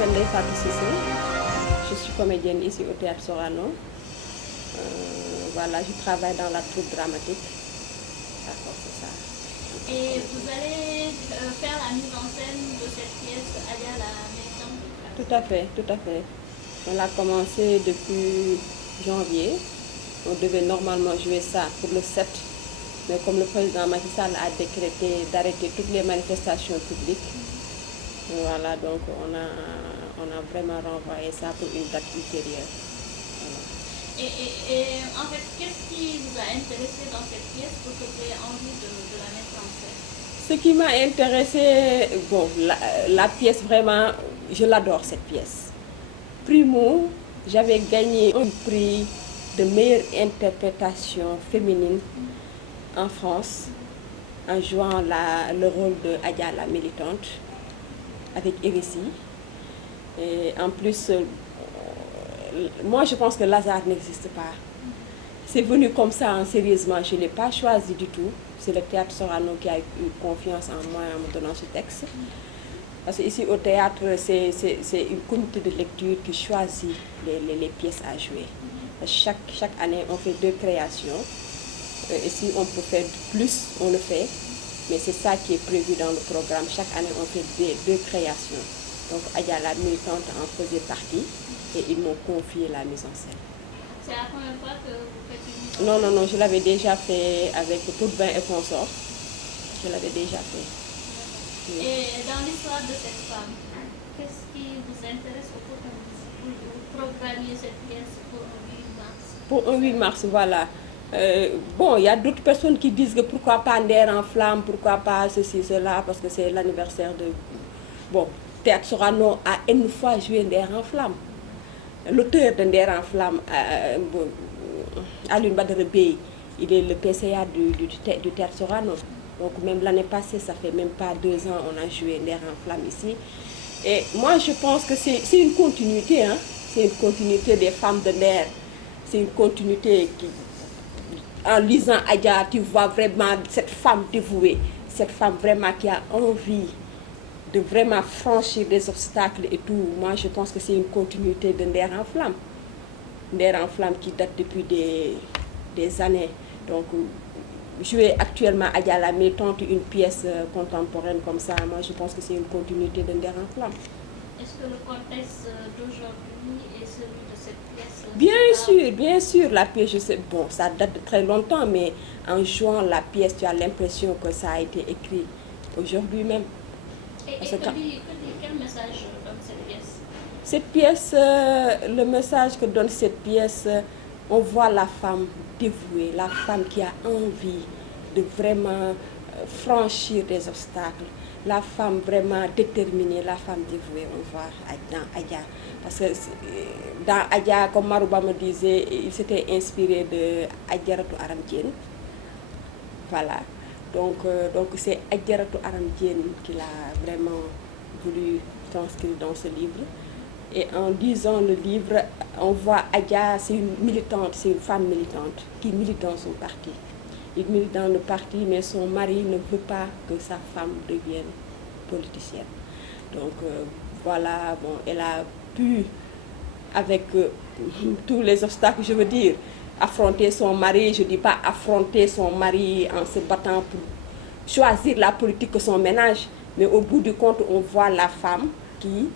m'appelle Ndeye Fatou Cissé. Je suis comédienne ici au Théâtre Sorano. Voilà, je travaille dans la troupe dramatique. D'accord, c'est ça. Et vous allez faire la mise en scène de cette pièce Adia la militante? Tout à fait, tout à fait. On l'a commencé depuis janvier. On devait normalement jouer ça pour le 7. Mais comme le président Macky Sall a décrété d'arrêter toutes les manifestations publiques, voilà, donc on a vraiment renvoyé ça pour une date ultérieure. Voilà. Et en fait, qu'est-ce qui vous a intéressé dans cette pièce pour que vous ayez envie de la mettre en scène? Ce qui m'a intéressé, bon, la pièce vraiment, je l'adore cette pièce. Primo, j'avais gagné un prix de meilleure interprétation féminine en France en jouant le rôle de Adia la militante avec Hérésie. Et en plus, moi je pense que le hasard n'existe pas. C'est venu comme ça, hein, sérieusement, je ne l'ai pas choisi du tout. C'est le Théâtre Sorano qui a eu confiance en moi en me donnant ce texte. Parce qu'ici au théâtre, c'est une comité de lecture qui choisit les pièces à jouer. Chaque année, on fait 2 créations. Et si on peut faire plus, on le fait. Mais c'est ça qui est prévu dans le programme. Chaque année, on fait 2 créations. Donc, Adia la militante en faisait partie et ils m'ont confié la mise en scène. C'est la première fois que vous faites une mise en scène? Non, non, non, je l'avais déjà fait avec Poudvin et Consort. Je l'avais déjà fait. Oui. Et dans l'histoire de cette femme, qu'est-ce qui vous intéresse pour que vous programmiez cette pièce pour un 8 mars? Pour un 8 mars, voilà. Bon, il y a d'autres personnes qui disent que pourquoi pas Nder en flamme, pourquoi pas ceci, cela, parce que c'est l'anniversaire de... Bon, Théâtre Sorano a une fois joué Nder en flamme. L'auteur de Nder en flamme, Alioune Badara Bèye, il est le PCA du Théâtre Sorano. Donc même l'année passée, ça fait même pas 2 ans, on a joué Nder en flamme ici. Et moi, je pense que c'est une continuité, hein? C'est une continuité des femmes de Nder. C'est une continuité qui... En lisant Adia, tu vois vraiment cette femme dévouée, cette femme vraiment qui a envie de vraiment franchir des obstacles et tout. Moi, je pense que c'est une continuité de Nder en flamme. Nder en flamme qui date depuis des années. Donc, jouer actuellement Adia la militante, une pièce contemporaine comme ça, moi, je pense que c'est une continuité de Nder en flamme. Est-ce que le contexte d'aujourd'hui est celui de cette pièce? Bien sûr, la pièce, je sais, bon, ça date de très longtemps, mais en jouant la pièce, tu as l'impression que ça a été écrit aujourd'hui même. Et quel message donne cette pièce? Cette pièce, le message que donne cette pièce, on voit la femme dévouée, la femme qui a envie de vraiment franchir des obstacles, la femme vraiment déterminée, la femme dévouée, on voit dans Adia. Parce que dans Adia, comme Marouba me disait, il s'était inspiré de Adjaratou Aram Diène. Voilà. Donc c'est Adjaratou Aram Diène qu'il a vraiment voulu transcrire dans ce livre. Et en lisant le livre, on voit Adia, c'est une militante, c'est une femme militante qui milite dans son parti. Il milite dans le parti, mais son mari ne veut pas que sa femme devienne politicienne. Donc voilà, bon, elle a pu, avec tous les obstacles, je veux dire, affronter son mari. Je ne dis pas affronter son mari en se battant pour choisir la politique que son ménage, mais au bout du compte, on voit la femme qui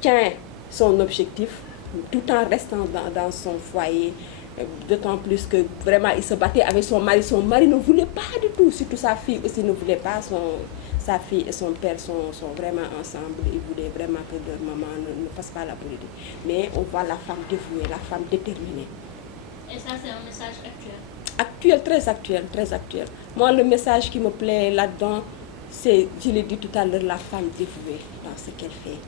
tient son objectif tout en restant dans son foyer. D'autant plus que vraiment il se battait avec son mari. Son mari ne voulait pas du tout, surtout sa fille aussi ne voulait pas. Sa fille et son père sont vraiment ensemble. Ils voulaient vraiment que leur maman ne fasse pas la politique. Mais on voit la femme dévouée, la femme déterminée. Et ça, c'est un message actuel? Actuel, très actuel, très actuel. Moi, le message qui me plaît là-dedans, c'est, je l'ai dit tout à l'heure, la femme dévouée dans ce qu'elle fait.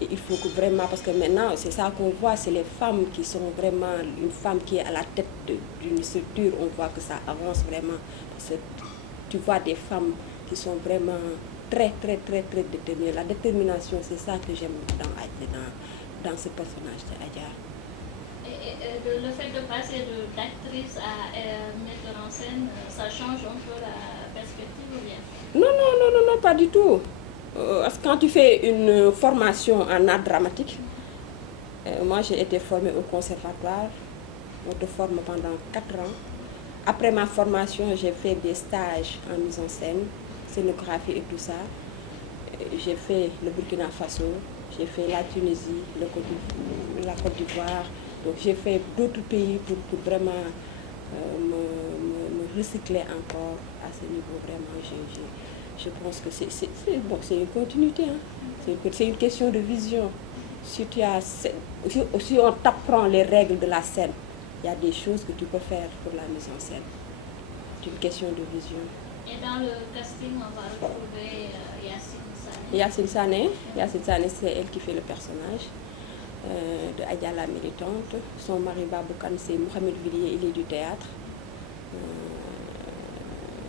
Et il faut que vraiment, parce que maintenant, c'est ça qu'on voit, c'est les femmes qui sont vraiment, une femme qui est à la tête d'une structure, on voit que ça avance vraiment. Tu vois des femmes qui sont vraiment très, très, très, très déterminées. La détermination, c'est ça que j'aime dans ce personnage de Adia. Et le fait de passer d'actrice à metteur en scène, ça change un peu la perspective ou bien? Non, non, non, non, non, pas du tout. Parce que quand tu fais une formation en art dramatique, moi j'ai été formée au conservatoire, on te forme pendant 4 ans. Après ma formation, j'ai fait des stages en mise en scène, scénographie et tout ça. J'ai fait le Burkina Faso, j'ai fait la Tunisie, la Côte d'Ivoire. Donc j'ai fait d'autres pays pour vraiment me recycler encore à ce niveau. Vraiment, je pense que c'est une continuité. Hein. C'est une question de vision. Si on t'apprend les règles de la scène, il y a des choses que tu peux faire pour la mise en scène. C'est une question de vision. Et dans le casting, on va retrouver Yacine Sané. Yacine Sané, c'est elle qui fait le personnage de Adja la militante. Son mari Baboukan, c'est Mohamed Villiers, il est du théâtre.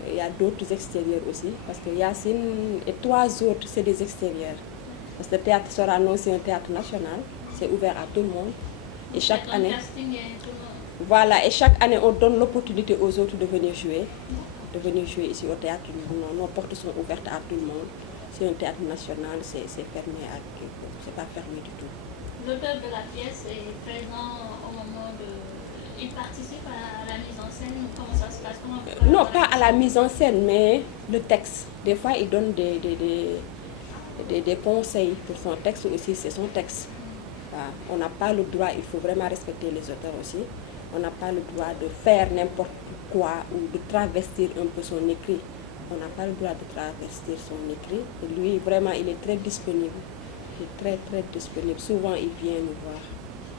Il y a d'autres extérieurs aussi, parce que Yacine et 3 autres, c'est des extérieurs. Parce que le théâtre Sorano, c'est un théâtre national, c'est ouvert à tout le monde. Et chaque année, voilà, et chaque année, on donne l'opportunité aux autres de venir jouer ici au théâtre. Nos portes sont ouvertes à tout le monde. C'est un théâtre national, c'est fermé, c'est pas fermé du tout. L'auteur de la pièce est présent au moment de... Il participe à la mise en scène, comment ça se passe? Non, pas à la mise en scène, mais le texte. Des fois, il donne des conseils pour son texte aussi, c'est son texte. Voilà. On n'a pas le droit, il faut vraiment respecter les auteurs aussi. On n'a pas le droit de faire n'importe quoi ou de travestir un peu son écrit. On n'a pas le droit de travestir son écrit. Et lui, vraiment, il est très disponible. Il est très, très disponible. Souvent, il vient nous voir.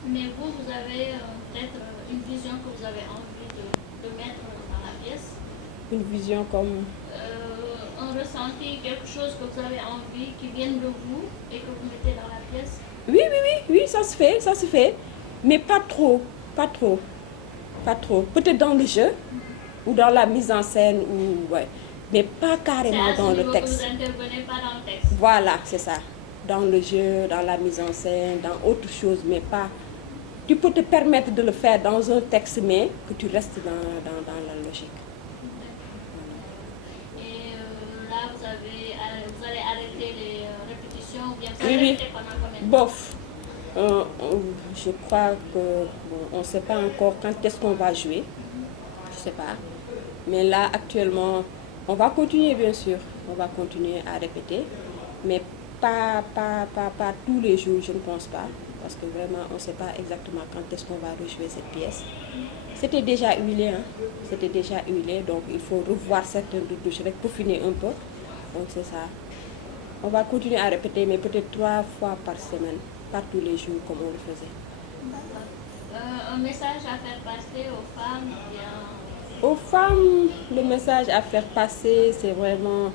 Mais vous avez peut-être une vision que vous avez envie de mettre dans la pièce? Une vision comme... un ressenti, quelque chose que vous avez envie qui vienne de vous et que vous mettez dans la pièce? Oui, ça se fait. Mais pas trop. Peut-être dans le jeu ou dans la mise en scène, ouais. Mais pas carrément dans le texte. Vous n'intervenez pas dans le texte? Voilà, c'est ça. Dans le jeu, dans la mise en scène, dans autre chose, mais pas... Tu peux te permettre de le faire dans un texte, mais que tu restes dans la logique. Et là, vous allez arrêter les répétitions ou bien vous allez répéter pendant combien de temps? Bof. Je crois que on ne sait pas encore quand est-ce qu'on va jouer. Je ne sais pas. Mais là, actuellement, on va continuer, bien sûr. On va continuer à répéter. Mais pas tous les jours, je ne pense pas. Parce que vraiment, on ne sait pas exactement quand est-ce qu'on va rejouer cette pièce. C'était déjà huilé, hein. C'était déjà huilé, donc il faut revoir certaines touches, peaufiner un peu. Donc c'est ça. On va continuer à répéter, mais peut-être 3 fois par semaine. Pas tous les jours comme on le faisait. Un message à faire passer aux femmes bien... Aux femmes, le message à faire passer, c'est vraiment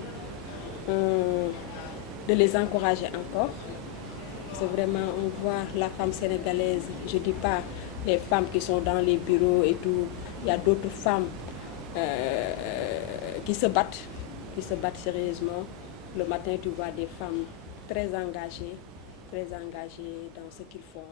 de les encourager encore. C'est vraiment, on voit la femme sénégalaise, je ne dis pas les femmes qui sont dans les bureaux et tout, il y a d'autres femmes qui se battent sérieusement. Le matin, tu vois des femmes très engagées dans ce qu'elles font.